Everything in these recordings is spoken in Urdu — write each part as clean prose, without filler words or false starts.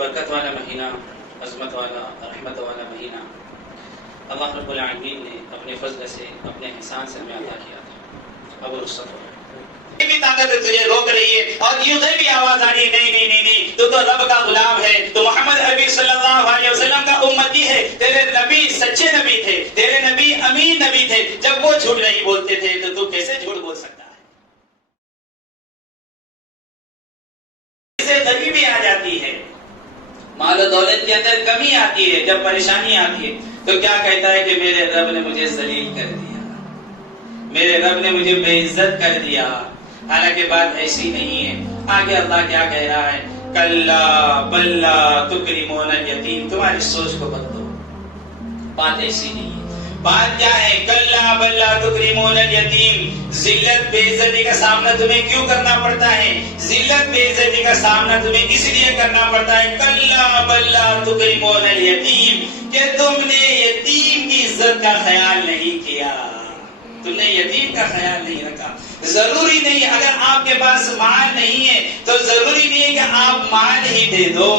برکت والا مہینہ، عظمت والا، رحمت والا مہینہ اللہ رب العالمین نے اپنے فضل سے، اپنے احسان سے ہمیں عطا کیا تھا۔ اب رخصت ہو رہا ہے، بھی طاقت تجھے روک رہی ہے اور یوں بھی آواز آ رہی ہے، نہیں نہیں نہیں نہیں، تو رب کا غلام ہے، تو محمد عربی صلی اللہ علیہ وسلم کا امتی ہے، تیرے نبی سچے نبی تھے، تیرے نبی امین نبی تھے، جب وہ جھوٹ نہیں بولتے تھے تو کیسے جھوٹ بول سکتا ہے؟ اسے غریبی آ جاتی ہے، مال و دولت کے اندر کمی آتی ہے، جب پریشانی آتی ہے تو کیا کہتا ہے کہ میرے رب نے مجھے ذلیل کر دیا، میرے رب نے مجھے بے عزت کر دیا۔ حالانکہ بات ایسی نہیں ہے۔ آگے اللہ کیا کہہ رہا ہے؟ کلا بلا تکرمون الیتیم، تمہاری سوچ کو بدلو، بات ایسی نہیں ہے۔ بات کیا ہے؟ کلا بلا تکرمون الیتیم، ذلت بے عزتی کا سامنا تمہیں کیوں کرنا پڑتا ہے؟ ذلت بے عزتی کا سامنا تمہیں اس لیے کرنا پڑتا ہے، کلا بلا تکرمون الیتیم، کہ تم نے یتیم کی عزت کا خیال نہیں کیا، تم نے یتیم کا خیال نہیں رکھا۔ ضروری نہیں، اگر آپ کے پاس مال نہیں ہے تو ضروری نہیں ہے کہ آپ مال ہی دے دو۔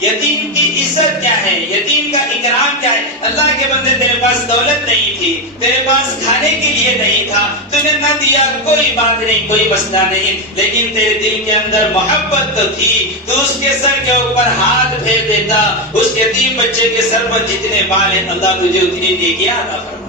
یتیم کی عزت کیا ہے؟ یتیم کا اکرام کیا ہے؟ اللہ کے بندے، تیرے پاس دولت نہیں تھی، تیرے پاس کھانے کے لیے نہیں تھا، تو نے نہ دیا، کوئی بات نہیں، کوئی مسئلہ نہیں، لیکن تیرے دل کے اندر محبت تو تھی، تو اس کے سر کے اوپر ہاتھ پھیر دیتا، اس یتیم بچے کے سر پر جتنے بال ہیں اللہ تجھے اتنی نیکیاں عطا فرماتا۔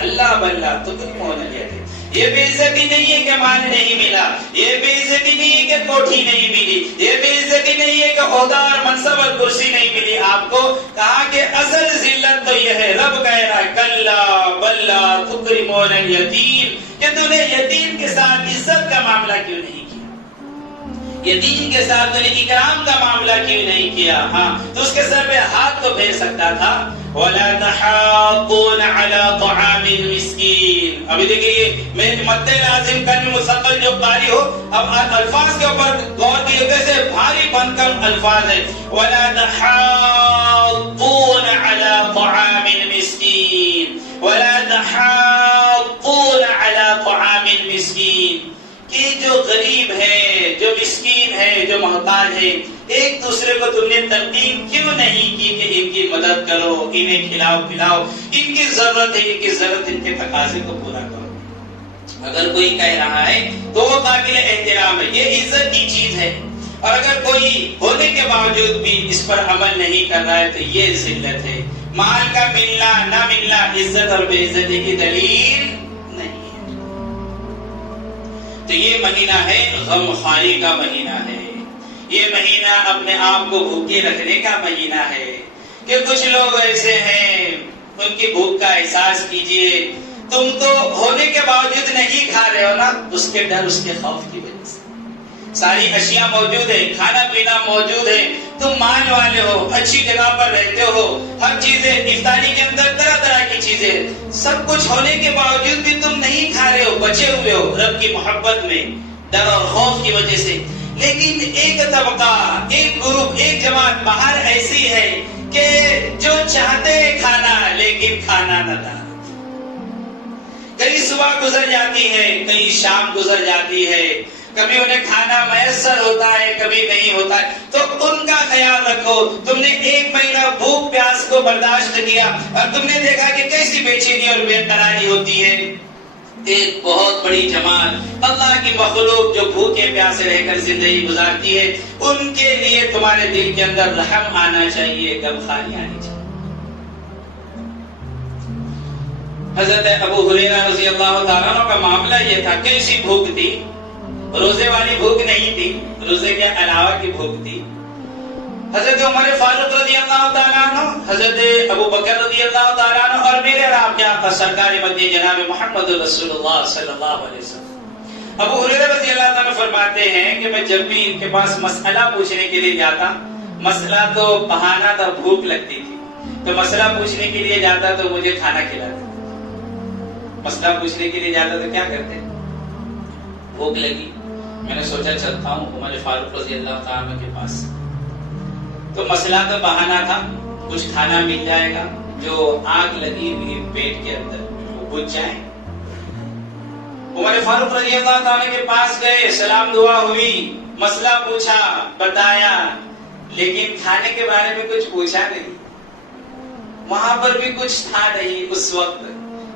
کلا بلا تکرمون الیتیم، یہ بے عزتی نہیں ہے کہ مال نہیں ملا، یہ بے عزتی نہیں ہے کہ کوٹھی نہیں ملی، یہ بے عزتی نہیں ہے کہ عہدہ اور منصب اور کرسی نہیں ملی آپ کو۔ کہا کہ اصل ذلت تو یہ ہے، رب کہہ رہا ہے کلا بلا تکرمون الیتیم، کہ تو نے یتیم کے ساتھ عزت کا معاملہ کیوں نہیں کیا، یتیم کے ساتھ تو نے اکرام کا معاملہ کیوں نہیں کیا؟ ہاں تو اس کے سر پہ ہاتھ تو پھیر سکتا تھا۔ وَلَا تَحَاضُّونَ عَلَىٰ طَعَامِ الْمِسْكِينِ، ابھی دیکھئے میں مد لازم کرنے مستقل جو قاری ہو، اب الفاظ کے اوپر غور کیے، کیسے بھاری بن کر الفاظ ہے۔ وَلَا تَحَاضُّونَ عَلَىٰ طَعَامِ الْمِسْكِينِ، وَلَا تَحَاضُّونَ عَلَىٰ طَعَامِ الْمِسْكِينِ، کہ جو غریب ہے، جو مسکین ہے، جو محتاج ہے، ایک دوسرے کو تم نے تلقین کیوں نہیں کی کہ ان کی مدد کرو، انہیں کھلاؤ پلاؤ، ان کی ضرورت ہے، ان کی ضرورت، ان کے تقاضے کو پورا کرو۔ اگر کوئی کہہ رہا ہے تو وہ قابل احترام ہے، یہ عزت کی چیز ہے، اور اگر کوئی ہونے کے باوجود بھی اس پر عمل نہیں کر رہا ہے تو یہ ذلت ہے۔ مال کا ملنا نہ ملنا عزت اور بے عزتی کی دلیل نہیں ہے۔ تو یہ مہینہ ہے غم خواری کا مہینہ ہے، یہ مہینہ اپنے آپ کو بھوکے رکھنے کا مہینہ ہے، کہ کچھ لوگ ایسے ہیں، ان کی بھوک کا احساس کیجئے، تم تو ہونے کے باوجود نہیں کھا رہے ہو نا، اس کے ڈر، اس کے خوف کی وجہ سے۔ ساری اشیاء موجود ہے، کھانا پینا موجود ہے، تم مال والے ہو، اچھی جگہ پر رہتے ہو، ہر چیزیں، افطاری کے اندر طرح طرح کی چیزیں، سب کچھ ہونے کے باوجود بھی تم نہیں کھا رہے ہو، بچے ہوئے ہو رب کی محبت میں، ڈر اور خوف کی وجہ سے۔ لیکن ایک طبقہ، ایک گروپ، ایک جماعت باہر ایسی ہے کہ جو چاہتے کھانا لیکن کھانا نہ تھا۔ کئی صبح گزر جاتی ہے، کئی شام گزر جاتی ہے، کبھی انہیں کھانا میسر ہوتا ہے، کبھی نہیں ہوتا ہے، تو ان کا خیال رکھو۔ تم نے ایک مہینہ بھوک پیاس کو برداشت کیا اور تم نے دیکھا کہ کیسی بے چینی اور بے قراری ہوتی ہے۔ ایک بہت بڑی جماعت اللہ کی مخلوق جو بھوکے پیاسے رہ کر زندگی گزارتی ہے، ان کے لیے تمہارے دل کے اندر رحم آنا چاہیے، غمخواری آنی چاہیے۔ حضرت ابو ہریرہ رضی اللہ تعالیٰ عنہ کا معاملہ یہ تھا، کیسی بھوک تھی؟ روزے والی بھوک نہیں تھی، روزے کے علاوہ کی بھوک تھی۔ حضرت عمر فاروق رضی اللہ تعالیٰ عنہ، حضرت ابو بکر رضی اللہ تعالیٰ عنہ، اور میرے اور آپ کے آقا سرکار مدینہ جناب محمد رسول اللہ صلی اللہ علیہ وسلم۔ ابو ہریرہ رضی اللہ تعالیٰ فرماتے ہیں کہ میں جب بھی ان کے پاس مسئلہ پوچھنے کے لیے جاتا، مسئلہ تو بہانہ تھا، بھوک لگتی تھی، تو مسئلہ پوچھنے کے لیے جاتا تو مجھے کھانا کھلاتے۔ مسئلہ پوچھنے کے لیے جاتا تو کیا کرتے؟ بھوک لگی، میں نے سوچا چلتا ہوں عمر فاروق رضی اللہ تعالیٰ کے پاس، تو مسئلہ تو بہانہ تھا، کچھ کھانا مل جائے گا جو آگ لگی ہوئی پیٹ کے اندر وہ بجھ جائے۔ عمر فاروق رضی اللہ تعالیٰ کے پاس گئے، سلام دعا ہوئی، مسئلہ پوچھا، بتایا، لیکن کھانے کے بارے میں کچھ پوچھا نہیں. وہاں پر بھی کچھ تھا نہیں اس وقت.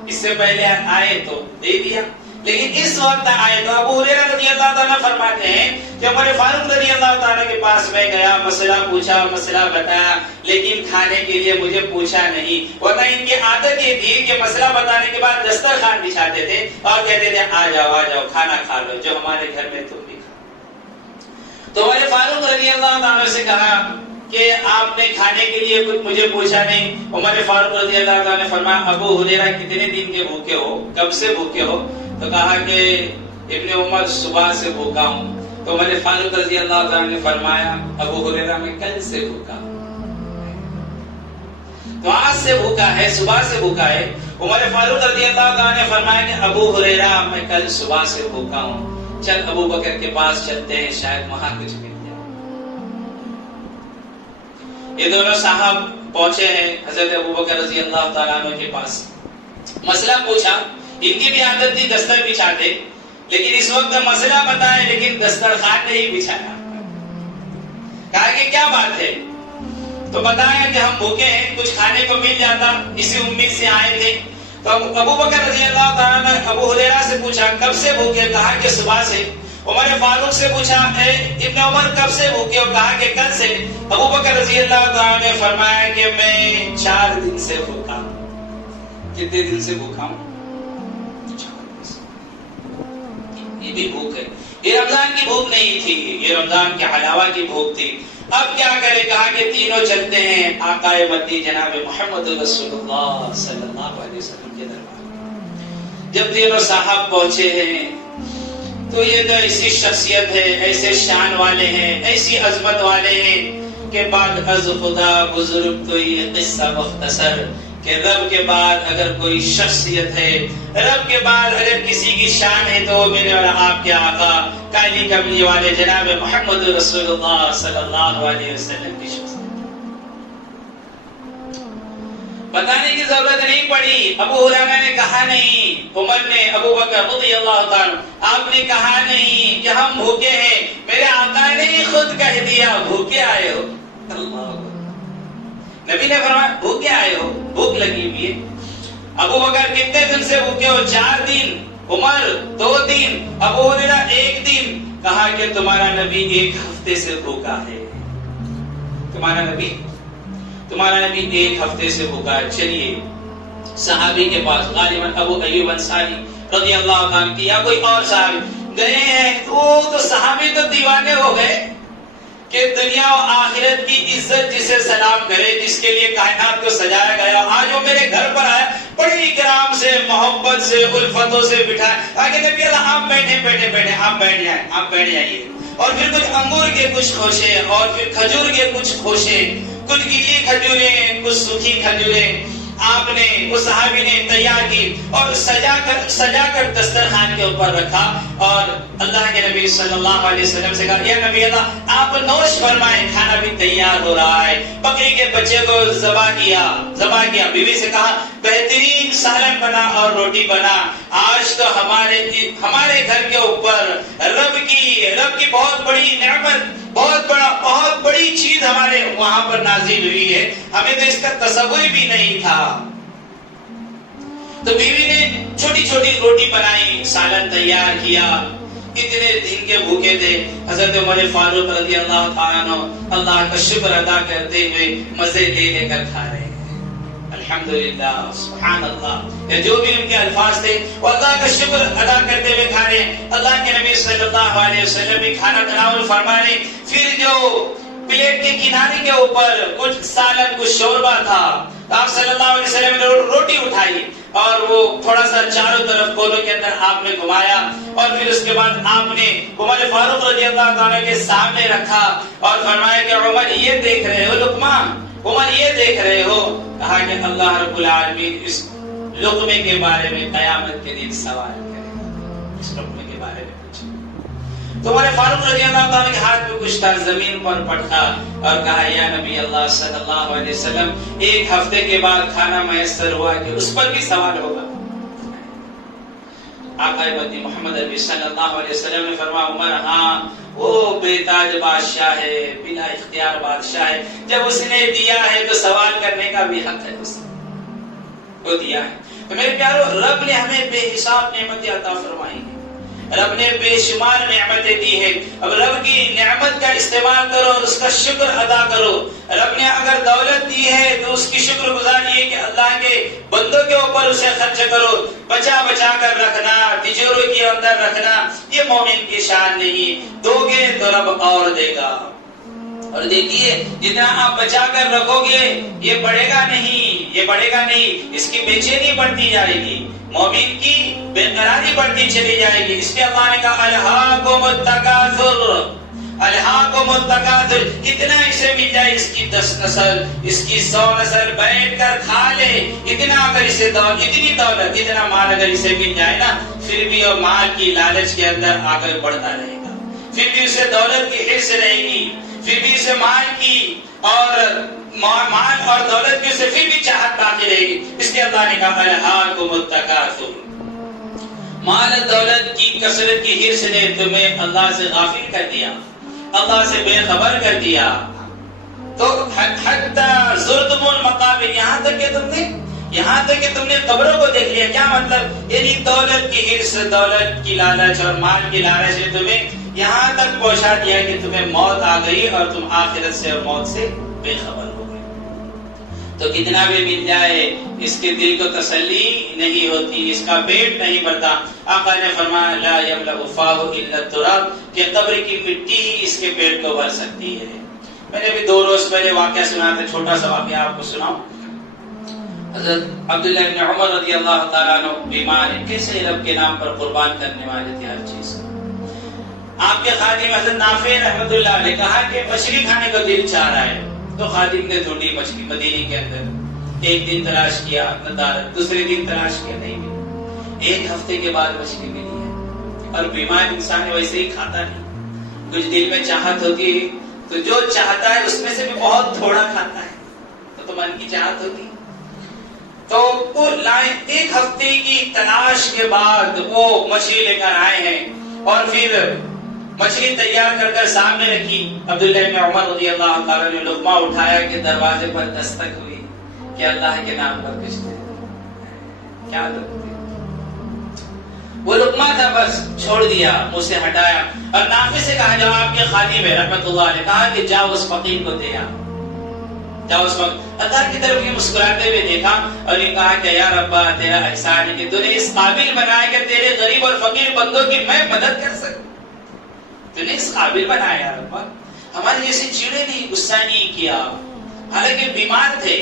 اس سے پہلے آئے تو دے دیا, لیکن اس وقت آئے تو ابو ہریرہ رضی اللہ تعالیٰ فرماتے ہیں کہ عمر فاروق رضی اللہ تعالیٰ کے پاس میں گیا, مسئلہ پوچھا, مسئلہ بتایا, لیکن کھانے کے لیے مجھے پوچھا نہیں. ورنہ ان کی عادت یہ تھی کہ مسئلہ بتانے کے بعد دسترخوان بچھاتے تھے اور کہتے تھے آ جاؤ کھانا کھا لو, جو ہمارے گھر میں تم بھی کھا. تو عمر فاروق رضی اللہ تعالیٰ سے کہا کہ آپ نے کھانے کے لیے کچھ مجھے پوچھا نہیں. عمر فاروق رضی اللہ تعالیٰ نے فرمایا ابو ہریرہ کتنے دن کے بھوکے ہو, کب سے بھوکے ہو؟ تو کہا کہ ابن عمر صبح سے بھوکا ہوں. تو عمر فاروق رضی اللہ تعالیٰ نے فرمایا ابو ہریرہ میں کل سے بھوکا ہوں, تو آج سے بھوکا ہے, صبح سے بھوکا ہے. عمر فاروق رضی اللہ تعالیٰ نے فرمایا کہ ابو ہریرہ میں کل صبح سے بھوکا ہوں, چل ابو بکر کے پاس چلتے ہیں, شاید وہاں کچھ مل جائے. یہ دونوں صاحب پہنچے ہیں حضرت ابو بکر رضی اللہ تعالیٰ عنہ کے پاس, مسئلہ پوچھا. ان کی بھی عادت تھی دستر بچھاتے, لیکن اس وقت مسئلہ بتایا لیکن دسترخوان نہیں بچھایا. کہا کہ کیا بات ہے؟ تو بتایا کہ ہم بھوکے ہیں, کچھ کھانے کو مل جاتا, اسی امید سے آئے تھے. تو ابو بکر رضی اللہ تعالیٰ نے ابو ہریرہ سے پوچھا کب سے بھوکے؟ کہا کہ صبح سے. عمر فاروق سے پوچھا اے ابن عمر کب سے بھوکے ہو؟ کہا کہ کل سے. ابو بکر رضی اللہ تعالیٰ نے فرمایا کہ میں 4 دن سے بھوکا ہوں. کتنے دن سے بھوکا ہوں؟ 4 دن سے. یہ بھی بھوک ہے, یہ رمضان کی بھوک نہیں تھی, یہ رمضان کے علاوہ کی بھوک تھی. اب کیا کرے؟ کہا کہ تینوں چلتے ہیں آقا مدنی جناب محمد رسول اللہ صلی اللہ علیہ وسلم کے دربار. جب تینوں صاحب پہنچے ہیں تو یہ تو ایسی شخصیت ہے, ایسے شان والے ہیں, ایسی عظمت والے ہیں کہ بعد از خدا بزرگ تو یہ قصہ مختصر کہ رب کے بعد اگر کوئی شخصیت ہے, رب کے بعد اگر کسی کی شان ہے تو میرے اور آپ کے آقا کالی کملی والے جناب محمد رسول اللہ صلی اللہ علیہ وسلم کی شخصیت. بتانے کی ضرورت نہیں پڑی, ابو ہریرہ نے کہا نہیں, عمر نے, ابو بکر رضی اللہ تعالیٰ آپ نے کہا نہیں کہ ہم بھوکے ہیں, میرے آقا نے خود کہہ دیا بھوکے آئے ہو. اللہ نبی نے فرمایا بھوکے آئے ہو, بھوک لگی ہوئی ہے. ابو بکر کتنے دن سے بھوکے ہو؟ 4 دن. عمر 2 دن, ابو ہریرہ 1 دن. کہا کہ تمہارا نبی 1 ہفتے سے بھوکا ہے, تمہارا نبی 1 ہفتے سے بھوکا ہے. چلیے صحابی کے پاس, غالباً ابو ایوب انصاری رضی اللہ عنہ کی یا کوئی اور صحابی گئے ہیں. وہ تو صحابی تو دیوانے ہو گئے کہ دنیا و آخرت کی عزت جسے سلام کرے, جس کے لیے کائنات کو سجایا گیا, آج وہ میرے گھر پر آیا, بڑی اکرام سے, محبت سے, الفتوں سے بٹھائے. آگے نبی اللہ آپ بیٹھے آپ بیٹھ جائیے. اور پھر کچھ انگور کے کچھ خوشے, اور پھر کھجور کے کچھ خوشے, کچھ گیلی کھجوریں, کچھ سوکھی کھجوریں آپ نے, اس صحابی نے تیار کی اور سجا کر دسترخوان کے اوپر رکھا. اور اللہ کے نبی صلی اللہ علیہ وسلم سے کہا یا نبی اللہ آپ نوش فرمائیں, کھانا بھی تیار ہو رہا ہے. بکری کے بچے کو ذبح کیا. بیوی سے کہا بہترین سالن بنا اور روٹی بنا. آج تو ہمارے گھر کے اوپر رب کی بہت بڑی نعمت, بہت بڑی چیز ہمارے وہاں پر نازل ہوئی ہے, ہمیں تو اس کا تصور بھی نہیں تھا. تو بیوی نے چھوٹی چھوٹی روٹی بنائی, سالن تیار کیا. اتنے دن کے بھوکے تھے. حضرت عمر فاروق رضی اللہ تعالیٰ عنہ اللہ کا شکر ادا کرتے ہوئے مزے لے کر کھا رہے ہیں. الحمدللہ, سبحان اللہ, جو بھی ان کے الفاظ تھے وہ اللہ کا شکر ادا کرتے ہوئے کھا رہے ہیں. اللہ کے نبی صلی اللہ علیہ وسلم بھی کھانا تناول فرما رہے. پھر جو پلیٹ کے کنارے کے اوپر کچھ سالن, کچھ شوربہ تھا, آپ صلی اللہ علیہ وسلم نے روٹی اٹھائی اور وہ تھوڑا سا چاروں طرف کولوں کے اندر آپ نے گھمایا. اور پھر اس کے بعد آپ نے عمر فاروق رضی اللہ تعالیٰ کے سامنے رکھا اور فرمایا کہ عمر یہ دیکھ رہے ہو لقمان, عمر یہ دیکھ رہے ہو. کہا کہ اللہ رب العالمین اس لقمے کے بارے میں قیامت کے دن سوال کرے گا, اس لقمے کے بارے میں پوچھے. تو عمر فاروق رضی اللہ تعالیٰ کے ہاتھ میں کچھ تھا, زمین پر پٹکا اور کہا یا نبی اللہ صلی اللہ علیہ وسلم 1 ہفتے کے بعد کھانا میسر ہوا کہ اس پر بھی سوال ہوگا. آقا مدنی محمد عربی صلی اللہ علیہ وسلم نے فرمایا عمر ہاں وہ بے تاج بادشاہ ہے، بلا اختیار بادشاہ ہے، جب اس نے دیا ہے تو سوال کرنے کا بھی حق ہے، اس نے وہ دیا ہے۔ تو میرے پیارو، رب نے ہمیں بے حساب نعمتیں عطا فرمائی ہیں، رب نے بے شمار نعمتیں دی ہیں۔ اب رب کی نعمت کا استعمال کرو اور اس کا شکر ادا کرو۔ رب نے اگر دولت دی ہے تو اس کی شکر گزاری ہے کہ اللہ کے بندوں کے اوپر اسے خرچ کرو، بچا بچا کر رکھنا، تجوروں کے اندر رکھنا، یہ مومن کی شان نہیں۔ دو گے تو رب اور دے گا، اور دیکھیے جتنا آپ بچا کر رکھو گے یہ بڑھے گا نہیں، یہ بڑھے گا نہیں، اس کی بے چینی بڑھتی جائے گی، مومن کی بے قراری بڑھتی چلی جائے گی۔ اس لیے اللہ نے کہا الہاکم التکاثر، الہاکم التکاثر، اتنا اسے مل جائے، اس کی 10 نسل، اس کی 100 نسل بیٹھ کر کھا لے، اتنا اگر اسے دولت، اتنی دولت، اتنا مال اگر اسے مل جائے نا، پھر بھی وہ مال کی لالچ کے اندر آگے بڑھتا رہے گا، پھر بھی اسے دولت کی حرص رہے گی، پھر بھی اسے مال کی اور مال اور دولت کی اسے پھر بھی چاہت باقی رہے گی۔ اس لیے اللہ نے کہا الہاکم التکاثر، مال دولت کی کثرت کی حرص نے تمہیں اللہ سے غافل کر دیا، اللہ سے بے خبر کر دیا۔ تو حتی زرتم المقابر، یہاں تک کہ تم نے قبروں کو دیکھ لیا۔ کیا مطلب؟ یعنی دولت کی حرص، دولت کی لالچ اور مال کی لالچ نے تمہیں یہاں تک پہنچا دیا کہ تمہیں موت آ گئی اور تم آخرت سے اور موت سے بے خبر ہو گئے۔ تو کتنا بھی مل جائے اس کے دل کو تسلی نہیں ہوتی، اس کا پیٹ نہیں بھرتا۔ آقا نے فرمایا لا یملأ فاہ الا التراب، کہ قبر کی مٹی ہی اس کے پیٹ کو بھر سکتی ہے۔ میں نے ابھی 2 روز پہلے واقعہ سنا تھا، چھوٹا سا واقعہ آپ کو سناؤں۔ حضرت عبداللہ ابن عمر رضی اللہ تعالیٰ عنہ بیمار ہیں، کیسے رب کے نام پر قربان کرنے والے تھے ہر چیز۔ آپ کے خادم حضرت نافع رحمۃ اللہ علیہ کہا کہ مچھلی کھانے کا دل چاہ رہا ہے، تو خادم نے ڈھونڈی مچھلی مدینے کے اندر، ایک دن تلاش کیا ندارت، دوسرے دن تلاش کیا نہیں ملی، 1 ہفتے کے بعد مچھلی ملی ہے۔ اور بیمار انسان ویسے ہی کھاتا نہیں، کچھ دل میں چاہت ہوتی ہے تو جو چاہتا ہے اس میں سے بھی بہت تھوڑا کھاتا ہے، تو من کی چاہت ہوتی ہے۔ تو وہ 1 ہفتے کی تلاش کے بعد وہ مچھلی لے کر آئے ہیں، اور پھر مچھلی تیار کر کر سامنے رکھی۔ عبداللہ بن عمر رضی اللہ تعالیٰ نے لقمہ اٹھایا کہ دروازے پر دستک ہوئی کہ اللہ کے نام پر کچھ دے، کیا لگتے وہ لقمہ تھا، بس چھوڑ دیا، منہ سے ہٹایا، اور نافع سے کہا جو آپ کے خادم ہے رحمت اللہ علیہ، کہا کہ جاؤ اس فقیر کو دے آ، جاؤ اس وقت۔ اللہ کی طرف یہ مسکراتے ہوئے دیکھا اور یہ کہا کہ یا ربا تیرا احسان ہے کہ تو نے اس قابل بنایا کہ تیرے غریب اور فقیر بندوں کی میں مدد کر سکوں، تو نے اس قابل بنایا یا ربا، ہمارے جیسے چیڑے نہیں، غصہ نہیں کیا، حالانکہ بیمار تھے۔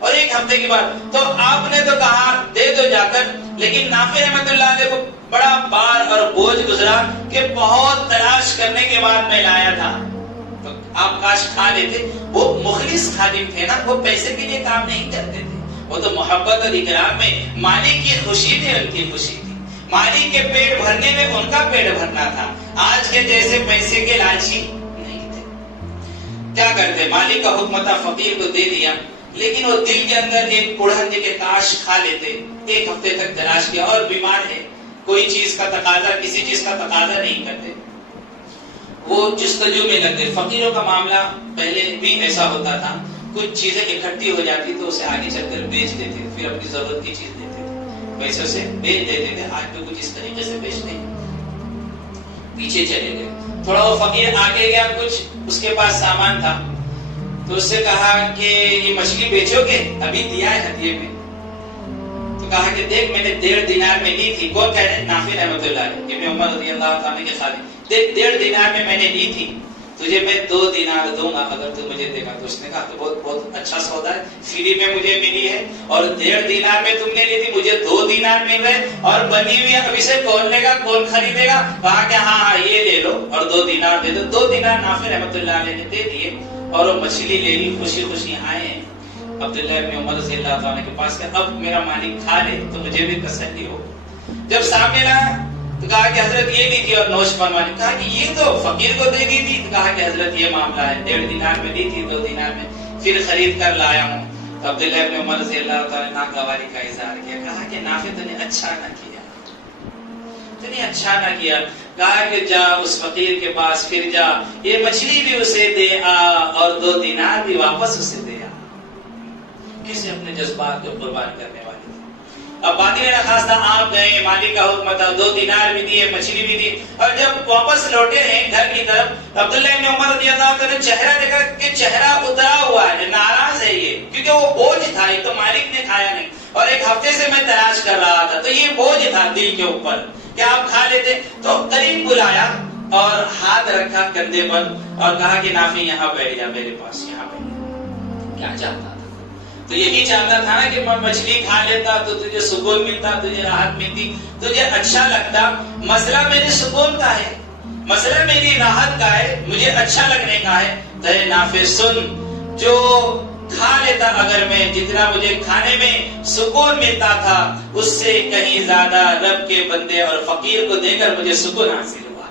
اور 1 ہفتے کے بعد تو آپ نے تو کہا دے دو جا کر، لیکن نافع رحمت اللہ علیہ کو بڑا بار اور بوجھ گزرا کہ بہت تلاش کرنے کے بعد میں لایا تھا، تو آپ کاش کھا لیتے۔ وہ مخلص خادم تھے نا، وہ پیسے کے لیے کام نہیں کرتے تھے، وہ تو محبت اور اکرام میں مالک کی خوشی تھی، ان کی خوشی تھی، مالک کے پیٹ بھرنے میں ان کا پیٹ بھرنا تھا، آج کے جیسے پیسے کے لالچی نہیں تھے۔ کیا کرتے؟ مالک کا حکم تھا، فقیر کو دے دیا، لیکن وہ دل کے اندر ایک کڑھن تھی کہ کاش کھا لیتے۔ 1 ہفتے تک تلاش کیا، اور بیمار ہے، کوئی چیز کا تقاضا، کسی چیز کا تقاضا نہیں کرتے، وہ جستجو میں لگتے۔ فقیروں کا معاملہ پہلے بھی ایسا ہوتا تھا، کچھ چیزیں اکٹھی ہو جاتی تو اسے آگے چل کر بیچ دیتے، پھر اپنی ضرورت کی چیز دیتے تھے، پیسوں سے بیچ دیتے تھے۔ آج بھی کچھ اس طریقے سے بیچتے پیچھے چلے گئے۔ تھوڑا وہ فقیر آگے گیا، کچھ اس کے پاس سامان تھا، تو اس سے کہا کہ یہ مچھلی بیچو گے؟ ابھی دیا ہے ہدیے میں۔ تو کہا کہ دیکھ میں نے 1.5 دینار میں لی تھی۔ کون کہہ رہے ہیں؟ نافع رحمۃ اللہ علیہ، ابن عمر رضی اللہ تعالیٰ کے خادم۔ دیکھ 1.5 دینار میں نے لی تھی، تجھے میں 2 دینار دوں گا اگر تو مجھے دے گا۔ تو اس نے کہا تو بہت اچھا سودا ہے، فری میں مجھے ملی ہے، اور 1.5 دینار میں تم نے لی تھی، مجھے 2 دینار مل رہے اور بنی ہوئی ہے، اب اسے کون لے گا، کون خریدے گا؟ کہا کہ ہاں یہ لے لو اور 2 دینار دے دو۔ 2 دینار نافع رحمۃ اللہ علیہ نے دے دیے، اور وہ مچھلی لے لی، خوشی خوشی آئے ہیں عبداللہ ابن عمر رضی اللہ تعالیٰ کے پاس کہ اب میرا مالک کھا لے تو مجھے بھی تسلی ہو۔ جب سامنے لایا تو کہا کہ حضرت یہ لی تھی اور نوش فرمانی، کہا کہ یہ تو فقیر کو دے دی تھی، تو کہا کہ حضرت یہ معاملہ ہے، 1.5 دینار میں لی تھی، 2 دینار میں پھر خرید کر لایا ہوں۔ تو عبداللہ ابن عمر رضی اللہ تعالیٰ نے ناگواری کا اظہار کیا، کہا کہ نافع تو نے اچھا نہ کیا، تو نے اچھا نہ کیا، کہا کہ جا اس فقیر کے پاس پھر جا، یہ مچھلی بھی اسے دے آ اور 2 دینار بھی واپس اسے دے آ۔ کسے اپنے جذبات کو قربان کرنے والے تھے۔ اب بات میرا خاص تھا، آپ گئے، مالک کا حکم تھا، 2 دینار بھی دیے، مچھلی بھی دی، اور جب واپس لوٹے ہیں گھر کی طرف، عبداللہ ابن عمر رضی اللہ عنہ نے چہرہ دیکھا کہ چہرہ اترا ہوا ہے، ناراض ہے یہ، کیونکہ وہ بوجھ تھا، ایک تو مالک نے کھایا نہیں اور 1 ہفتے سے میں تلاش کر رہا تھا، تو یہ بوجھ تھا دل کے اوپر کہ آپ کھا لیتے۔ تو قریب بلایا اور ہاتھ رکھا کندھے پر اور کہا کہ نافع یہاں بیٹھ جا میرے پاس، یہاں بیٹھ جا۔ کیا چاہتا تھا؟ تو یہی چاہتا تھا نا کہ میں مچھلی کھا لیتا تو تجھے سکون ملتا، تجھے راحت ملتی، تجھے اچھا لگتا۔ مسئلہ میرے سکون کا ہے، مسئلہ میری راحت کا ہے، مجھے اچھا لگنے کا ہے۔ تو اے نافع سن، جو کھا لیتا اگر میں جتنا مجھے کھانے میں سکون ملتا تھا، اس سے کہیں زیادہ رب کے بندے اور فقیر کو دے کر مجھے سکون حاصل ہوا،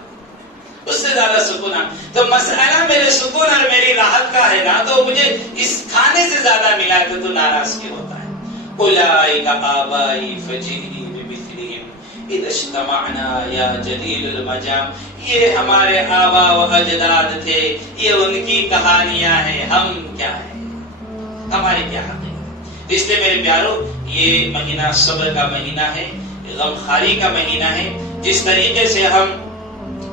اس سے زیادہ سکون۔ تو مسئلہ میرے سکون اور میری راحت کا ہے نا، تو مجھے اس کھانے سے زیادہ ملا تو ناراض کیوں ہوتا ہے؟ اولئک آبائی فجئنی بمثلہم اذا اجتمعنا یا جلیل المجام۔ یہ ہمارے آبا و اجداد تھے، یہ ان کی کہانیاں ہیں، ہم کیا ہیں، ہمارے کیا حقیقت۔ اس لیے میرے پیارو، یہ مہینہ صبر کا مہینہ ہے، غمخواری کا مہینہ ہے۔ جس طریقے سے ہم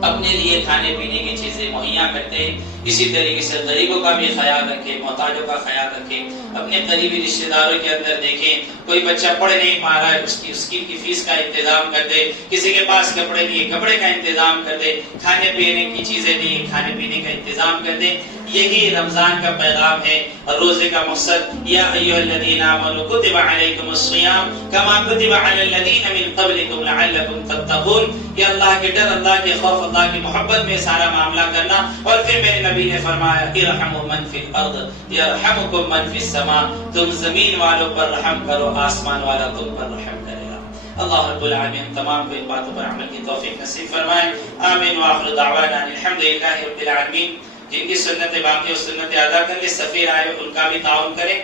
اپنے لیے کھانے پینے کی چیزیں مہیا کرتے ہیں، اسی طریقے سے غریبوں کا بھی خیال رکھیں، محتاجوں کا خیال رکھیں۔ اپنے قریبی رشتہ داروں کے اندر دیکھیں، کوئی بچہ پڑھ نہیں پا رہا ہے، اس کی فیس کا انتظام کر دے، کسی کے پاس کپڑے نہیں، کپڑے کا انتظام کر دے، کھانے پینے کی چیزیں نہیں، کھانے پینے کا انتظام کر دے۔ یہی رمضان کا پیغام ہے اور روزے کا مقصد۔ یا ایھا الذین آمنوا کتب علیکم الصیام کما کتب علی الذین من قبلکم لعلکم تتقون۔ یہ اللہ کے ڈر، اللہ کے خوف، اللہ کی محبت میں سارا معاملہ کرنا۔ اور پھر میرے نبی نے فرمایا ارحموا من فی الارض یرحمکم من فی السماء۔ تم زمین والوں پر رحم کرو، آسمان والا تم پر رحم کرے گا۔ اللہ رب العالمین تمام کو ان باتوں پر عمل کی توفیق نصیب فرمائے۔ آمین وآخر دعوانا الحمدللہ رب العالمین۔ جن کی سنت باقی اور سنت ادا کر کے سفیر آئے ان کا بھی تعاون کریں۔